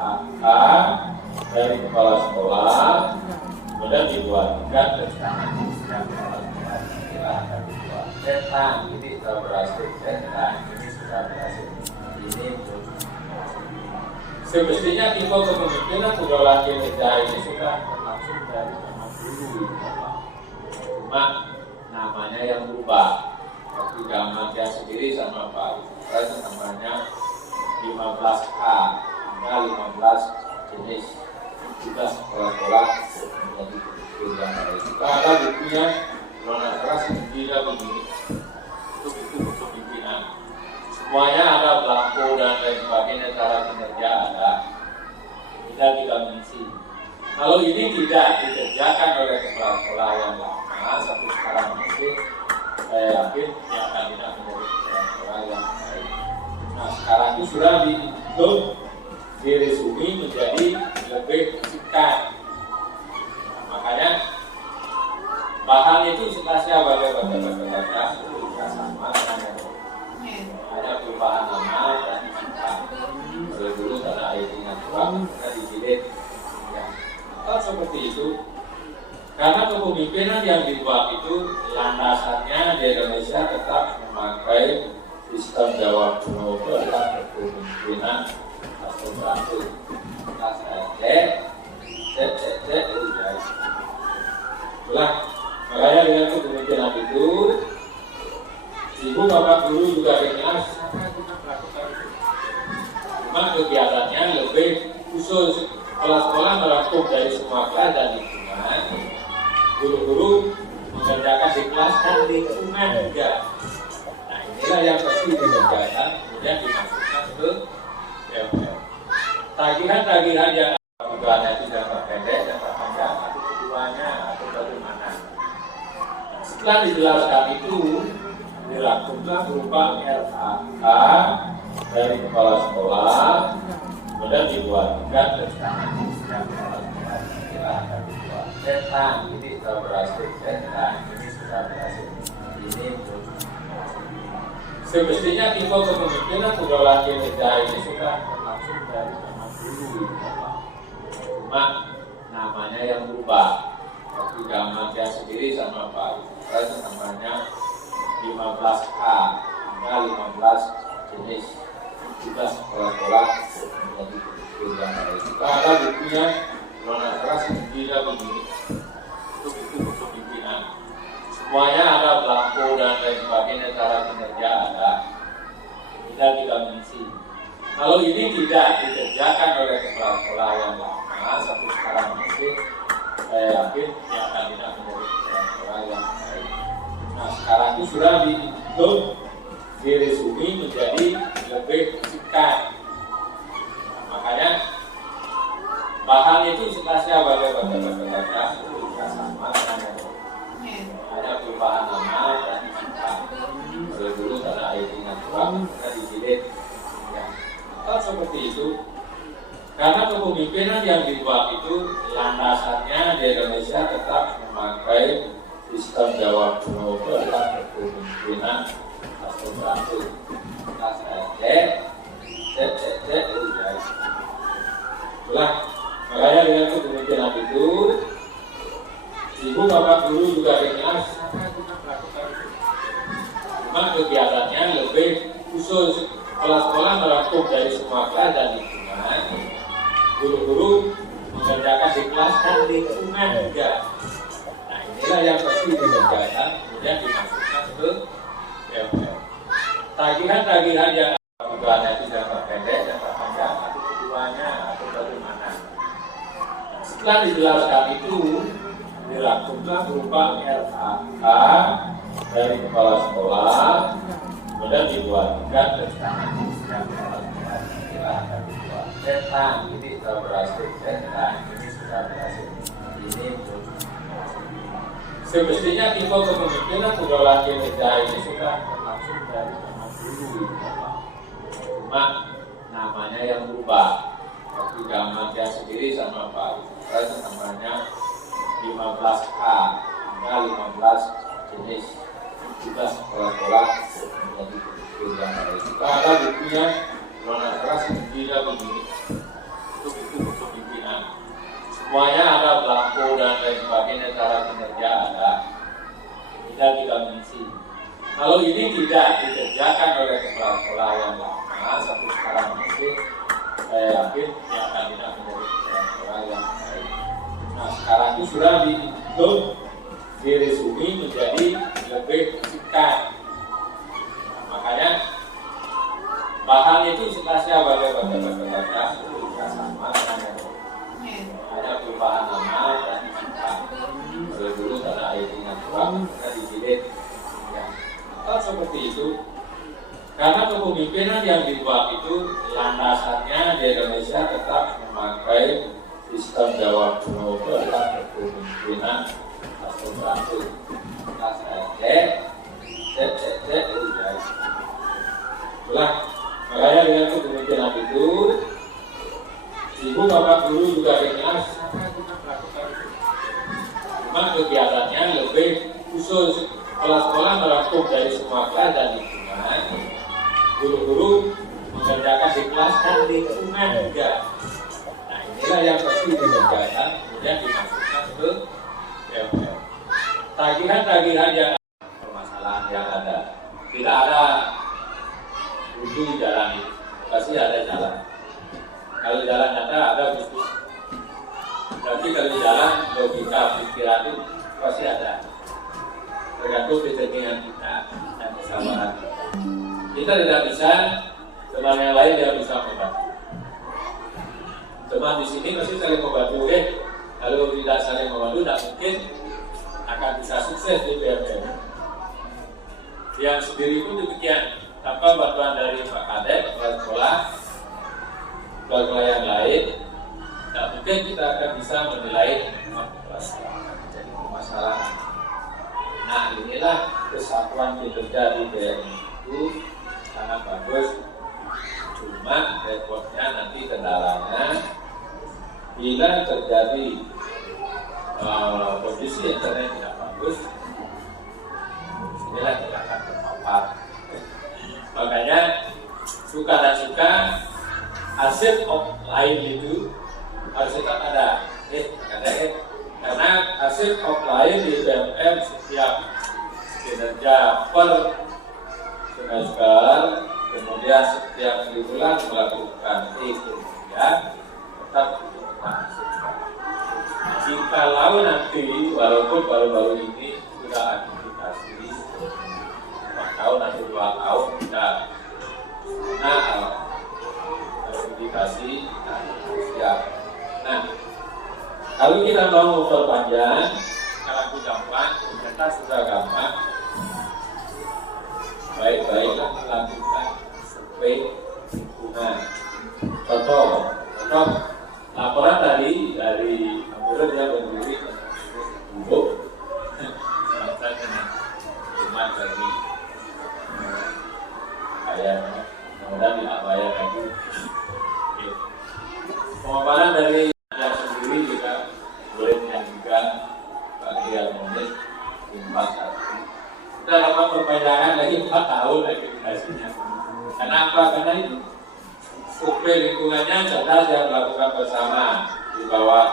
dari kepala sekolah, kemudian dibuatkan keterangan tentang ini sudah berhasil, tentang ini sudah berhasil, ini belum. Semestinya tipe kepemimpinan pergaulan kinerja ini sudah berlangsung dari zaman dulu, cuma namanya yang berubah. Waktu zaman dia sendiri sama Pak itu namanya 15K, ada 15 jenis tugas sekolah-sekolah menjadi pemimpin. Kita ada bukunya, kalau nggak salah segitiga begini, itu buku kepemimpinan. Semuanya ada belangko dan lain sebagainya, cara kinerja ada, tidak kita mengisi. Kalau ini tidak dikerjakan oleh kepala sekolah yang lama sampai sekarang itu, saya yakin dia akan tidak menjadi kepala sekolah yang baik. Nah, sekarang itu sudah dihitung, diresumi menjadi lebih singkat. Makanya bahan itu suka saya baca sudah sama hanya perubahan nama dan singkat. Kalau dulu karena ID-nya kurang, karena dijilid. Ya, seperti itu. Karena kepemimpinan yang dibuat itu landasannya di Indonesia tetap memakai sistem jawab penuh, itu adalah kepemimpinan satu itulah makanya dengan kepemimpinan itu ibu bapak guru juga dengar cuma kegiatannya lebih khusus. Sekolah-sekolah merangkum dari semua kelas dan lingkungan, guru-guru mengerjakan di kelas dan lingkungan juga. Nah inilah yang pasti dikerjakan kemudian dimasukkan ke PML. Tagihan-tagihan yang tujuannya itu jangka pendek, jangka panjang, atau tujuannya atau bagaimana. Setelah dijelaskan itu dilakukan berupa RAK dari kepala sekolah, kemudian dibuatkan keterangan tentang ini sudah berhasil, tentang ini sudah berhasil, ini belum. Semestinya tipe kepemimpinan pergaulan kinerja ini sudah berlangsung dari zaman dulu, cuma namanya yang berubah. Waktu zaman dia sendiri sama Pak itu namanya 15K, ada 15 jenis tugas sekolah-sekolah menjadi pemimpin. Kita ada bukunya, kalau nggak salah segitiga begini, itu buku kepemimpinan. Semuanya ada belangko dan lain sebagainya, cara kinerja ada, tidak kita mengisi. Kalau ini tidak dikerjakan oleh kepala sekolah yang lama sampai sekarang itu, saya yakin dia akan tidak menjadi kepala sekolah yang baik. Nah sekarang itu sudah dihitung, diresumi menjadi lebih singkat. Makanya bahan itu setelahnya baca sama hanya perubahan nama dan singkat. Kalau dulu karena ayatnya kurang, kita dijilid. Kalau seperti itu, karena kepemimpinan yang dibuat itu landasannya di Indonesia tetap memakai sistem jawab kuno itu adalah kepemimpinan satu itulah makanya dengan kepemimpinan itu ibu bapak guru juga dengar cuma kegiatannya lebih khusus. Sekolah-sekolah merangkum dari semua kelas dan lingkungan. Guru-guru mengerjakan di kelas dan lingkungan juga. Nah inilah yang pasti dikerjakan kemudian dimasukkan ke BMM. Tagihan-tagihan yang kebutuhannya itu jangka pendek, jangka panjang, atau keduanya, atau bagaimana. Setelah dijelaskan itu, dirangkumlah berupa RAK dari kepala sekolah, kemudian dibuatkan rencana yang akan dibuat. Tentang ini sudah berhasil, tentang ini sudah berhasil. Ini semestinya tipe kepemimpinan pengelolaan kinerja ini sudah berlangsung dari zaman dulu. Cuma namanya yang berubah. Waktu zaman dia sendiri sama Pak Ustaz namanya 15K, hingga 15 jenis tugas sekolah-sekolah menjadi yang lain. Kita ada bukunya warna keras tidak begini. Itu buku kepemimpinan. Semuanya ada belangko dan lain sebagainya, cara kinerja ada. Tidak mengisi. Kalau ini tidak dikerjakan oleh kepala sekolah yang lama, satu sekarang masih, saya yakin dia akan tidak menjadi kepala sekolah yang baik. Nah sekarang itu sudah diresumi menjadi lebih singkat. Makanya bahan itu setelahnya baca sama hanya perubahan nama dan singkat. Kalau dulu karena ayatnya kurang, kita dijilid. Kalau seperti itu, karena kepemimpinan yang dibuat itu landasannya di Indonesia tetap memakai sistem jawab kuno itu adalah kepemimpinan satu itulah makanya dengan kepemimpinan itu ibu bapak guru juga dengar cuma kegiatannya lebih khusus. Sekolah-sekolah merangkum dari semua kelas dan lingkungan. Guru-guru mengerjakan di kelas dan lingkungan juga. Nah inilah yang pasti dikerjakan kemudian dimasukkan ke BMM. Tagihan-tagihan yang permasalahan yang ada tidak ada untuk jalan itu pasti ada jalan. Kalau jalan ada bisnis. Berarti kalau jalan logika pikiran itu pasti ada. Tergantung kecenderungan kita dan kesabaran. Kita tidak bisa teman yang lain yang bisa membantu. Teman di sini pasti saling membantu, kalau tidak saling membantu, tidak mungkin akan bisa sukses di BMM. Yang sendiri pun demikian, tanpa bantuan dari Pak Kadek, kepala sekolah, kepala yang lain, tidak mungkin kita akan bisa menilai kelas jadi permasalahan. Nah inilah kesatuan kinerja di BMM itu sangat bagus. Cuma repotnya nanti kendalanya bila terjadi kondisi internet tidak bagus, inilah tidak akan terpapar. Makanya suka dan suka hasil offline itu harus tetap ada. Karena hasil offline di BMM setiap kinerja per semester, kemudian setiap bulan melakukan kemudian tetap dimasukkan. Jikalau nanti walaupun baru-baru ini sudah aktivitas 4 tahun atau 2 tahun kita aktivitas siap. Nah kalau kita mau memperpanjang, sekarang itu gampang, ternyata sudah gampang. baik-baiklah melakukan survei lingkungan. Contoh laporan dari menurut dia berdiri untuk cuma dari ayat kemudian tidak bayar lagi. Pemaparan dari Anda sendiri juga boleh menyanyikan bagian menit 4 tahun. Kita lakukan perpanjangan lagi 4 tahun lagi durasinya. Kenapa? Karena itu survei lingkungannya sudah yang dilakukan bersama di bawah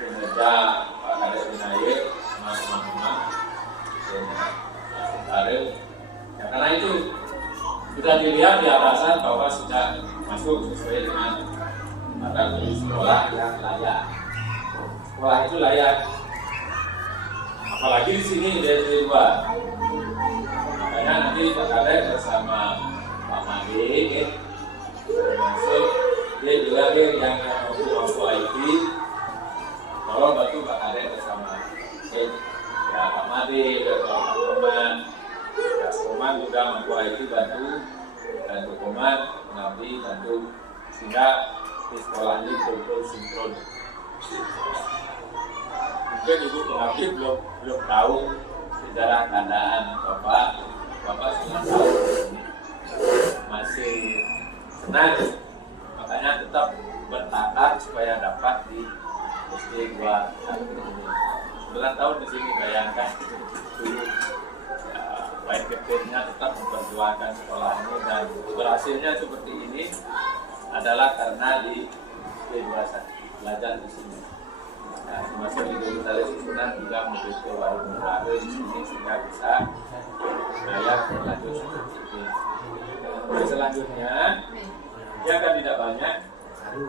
kinerja Pak Kades Binayek sama teman-teman Ariel. Ya, karena itu sudah dilihat di atasan bahwa sudah masuk sesuai dengan kategori sekolah yang layak. Sekolah itu layak. Apalagi di sini dari luar. Makanya nanti Pak Kades bersama Pak Made masuk dia juga yang mampu IT. Kalau bantu Pak Kades bersama ya Pak Made, Pak Koman, Pak Koman juga mampu IT bantu dan Pak Koman mengabdi bantu sehingga di sekolah ini betul-betul sinkron. Mungkin ibu pengabdi belum tahu sejarah keadaan bapak sudah tahu masih senang, makanya tetap bertakat supaya dapat di SD 2 9 tahun di sini. Bayangkan dulu ya, baik kecilnya tetap memperjuangkan sekolah ini dan berhasilnya seperti ini adalah karena di SD 21 belajar di sini. Nah, termasuk di Guru Sunan juga memiliki warung baru di sini sehingga bisa layak berlanjut seperti ini. Selanjutnya dia akan tidak banyak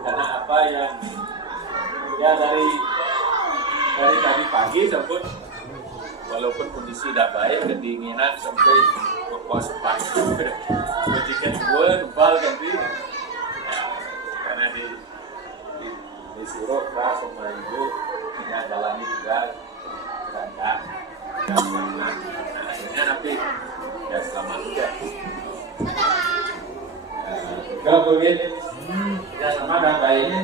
karena apa yang ya dari tadi pagi sampai walaupun kondisi tidak baik, kedinginan sampai kos pagi ketika gue tebal ganti ya, karena disuruh keras sama ibu yang jalani juga berangkat nah, akhirnya nanti ya selamat juga. Kemudian ya sama dan baiknya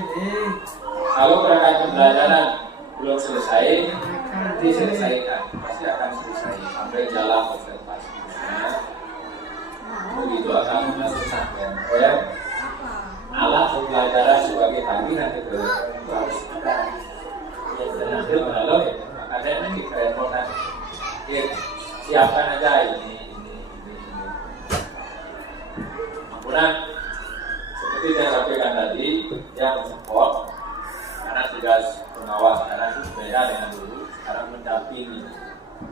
kalau berangkat pembelajaran belum selesai diselesaikan, pasti akan selesai sampai jalan observasinya. Begitu akan masuk sampai ya alat pembelajaran sebagai tadi nanti harus ada ya nanti kalau ada nanti keren banget ya siapkan aja ini kemudian seperti yang saya sampaikan tadi yang support karena tugas pengawas sekarang itu beda dengan dulu. Sekarang mendampingi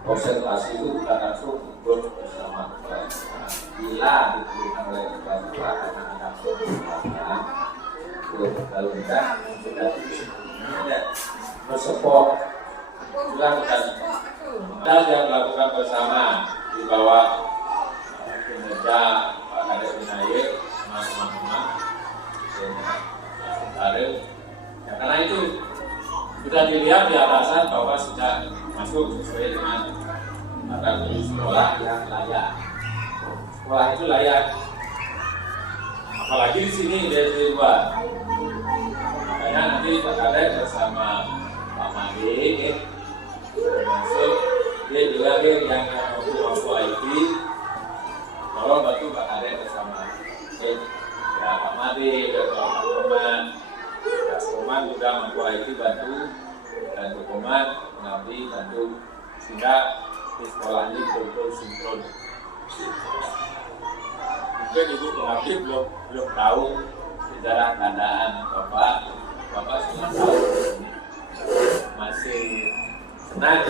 observasi itu bukan langsung ikut bersama bila diperlukan oleh kepala akan langsung lalu kita sudah bersupport dilakukan dan yang dilakukan bersama di bawah kinerja Pak Kades Binayek sama teman-teman Ariel. Ya, karena itu sudah dilihat di atasan bahwa sudah masuk sesuai dengan kategori sekolah yang layak. Sekolah itu layak. Apalagi di sini dari luar. Makanya nanti Pak Kades bersama Pak Made masuk dia juga yang mampu IT. Kalau bantu Pak Kades bersama ya Pak Made, Pak Koman, Pak Koman juga mampu IT bantu dan Pak Koman mengabdi bantu sehingga di sekolah ini betul-betul sinkron. Mungkin ibu pengabdi belum tahu sejarah keadaan bapak sudah tahu masih senang,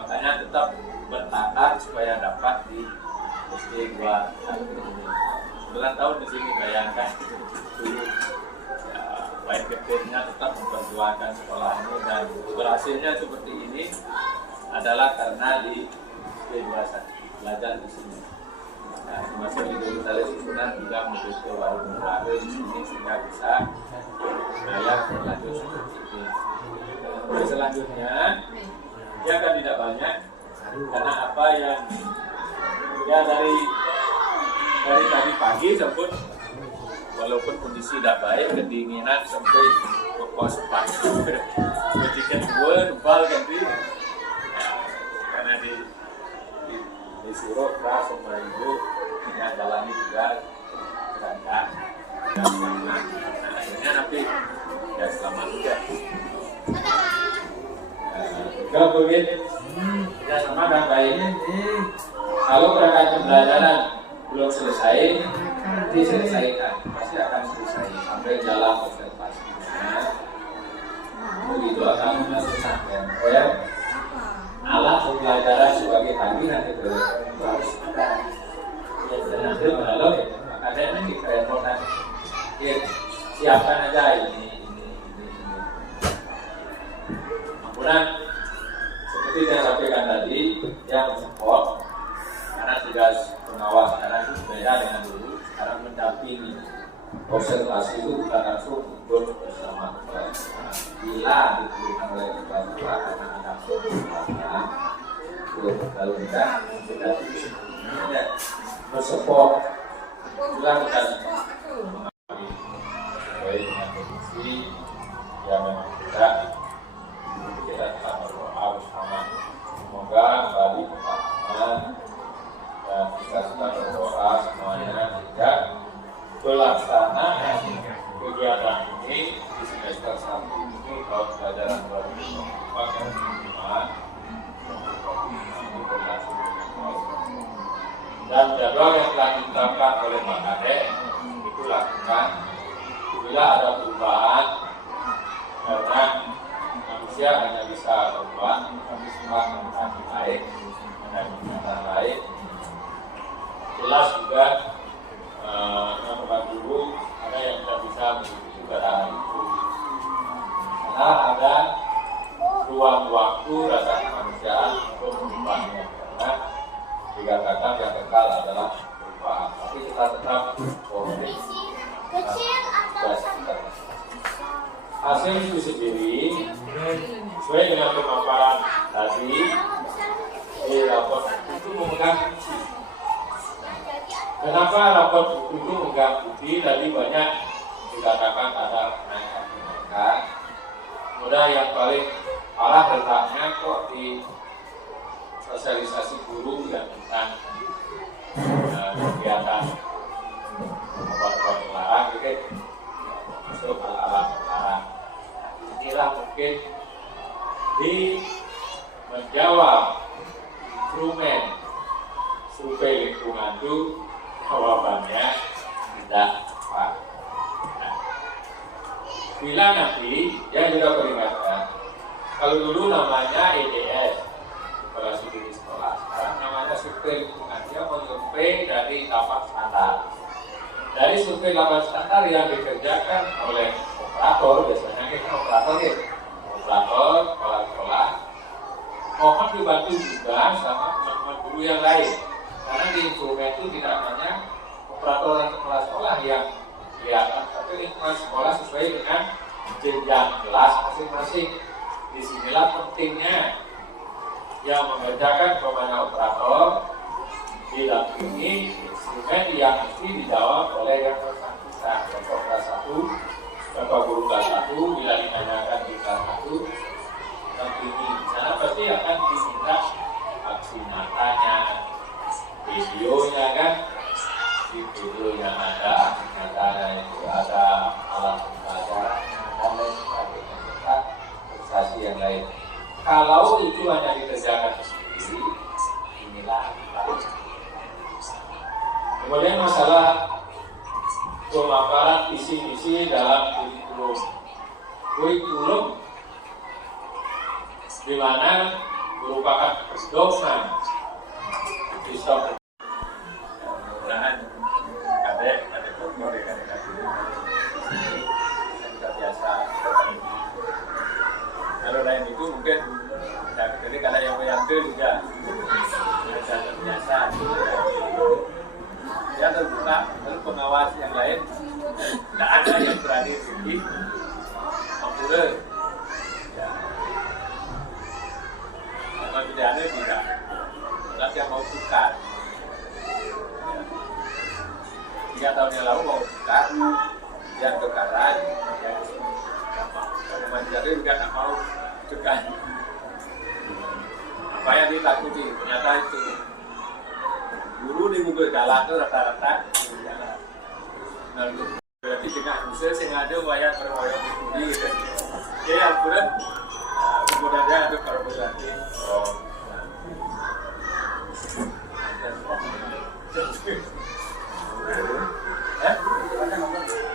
makanya tetap bertakat supaya dapat di SD 2 9 tahun di sini. Bayangkan dulu ya, baik kecilnya tetap memperjuangkan sekolah ini dan berhasilnya seperti ini adalah karena di SD 21 belajar di sini. Nah, termasuk di Guru Sunan juga memiliki warung baru di sini sehingga bisa layak berlanjut seperti ini. Selanjutnya dia akan tidak banyak karena apa yang Ya dari tadi pagi sampai walaupun kondisi tidak baik, kedinginan sampai ke pos pagi, ketika gue nubal ganti, ya, karena disuruh keras sama ibu yang jalani juga berangkat dan selamat. Nah, akhirnya nanti ya selamat juga. Juga begitu, ya sama dan baiknya. Kalau berangkat pembelajaran belum selesai, diselesaikan, pasti akan selesai sampai jalan observasinya. Begitu akan melakukan PNR. Alat pembelajaran sebagai tanggungan itu harus ada. Nanti kalau ada yang di kerepotan, siapkan aja ini. Kemudian seperti yang saya sampaikan tadi, yang mensupport. Karena tugas pengawas sekarang itu berbeda dengan dulu. Sekarang mendampingi observasi itu bukan langsung ikut bersama kepala sekolah. Bila diperlukan oleh kepala sekolah karena ada kesempatan, lalu kita bersupport dilakukan sesuai dengan kondisi yang memang kita tetap berdoa bersama. Semoga kembali kepahaman dan kita sedang berdoa semuanya sehingga pelaksanaan kegiatan ini di semester 1 ini tahun pelajaran 2024 yang kelima dan jadwal yang telah ditetapkan oleh Pak Kadek itu lakukan bila ada perubahan karena manusia hanya bisa berubah tapi semua menjadi baik dan kegiatan baik. Jelas juga teman-teman guru ada yang tidak bisa mengikuti keadaan itu karena ada ruang waktu rasa kemanusiaan untuk mengubahnya karena dikatakan yang kekal adalah perubahan tapi kita tetap positif. Hasil itu sendiri sesuai dengan pemaparan tadi di rapor itu memegang kunci. Kenapa rapor itu memegang kunci? Tadi banyak dikatakan ada kenaikan. Kemudian yang paling parah letaknya kok di sosialisasi guru yang tentang kegiatan obat-obat terlarang, gitu. Masuk alat terlarang. Inilah mungkin di menjawab instrumen survei lingkungan itu jawabannya tidak tepat. Nah, bila nanti yang juga peringatkan, kalau dulu namanya EDS, evaluasi diri sekolah, sekarang namanya survei lingkungan. Dia menyurvei dari 8 standar. Dari survei 8 standar yang dikerjakan oleh operator, biasanya kita operator ya, operator kepala sekolah, mohon dibantu juga sama teman-teman guru yang lain. Karena di instrumen itu tidak hanya operator dan kepala sekolah yang kelihatan, tapi lingkungan sekolah sesuai dengan jenjang kelas masing-masing. Disinilah pentingnya yang mengerjakan kepada operator didampingi instrumen yang mesti dijawab oleh yang bersangkutan. Contoh kelas 1, Bapak guru kelas 1 bila ditanyakan di kelas 1 dampingi, di sana pasti akan diminta aksi nyatanya, videonya kan, di video yang ada aksi nyatanya itu ada alat pembelajaran dan lain sebagainya, serta prestasi yang lain. Kalau itu hanya dikerjakan sendiri, inilah baik. Kemudian masalah pemaparan visi-misi dalam kurikulum. Kurikulum di mana merupakan pedoman sistem. Mudah-mudahan kadek dokter kadek sudah biasa. Kalau lain itu mungkin jadi kalau yang itu juga sudah terbiasa. Ya terbuka, lalu pengawas yang lain tidak ada yang berani tinggi mengukur. Ya. Kalau tidak ada tidak yang mau buka. tahun yang lalu mau buka yang kekaran, yang Mandiri juga nggak mau juga. Apa yang ditakuti ternyata itu guru di Google Galak itu rata-rata. Nah, berarti dengan usaha sengaja wayang berwayang studi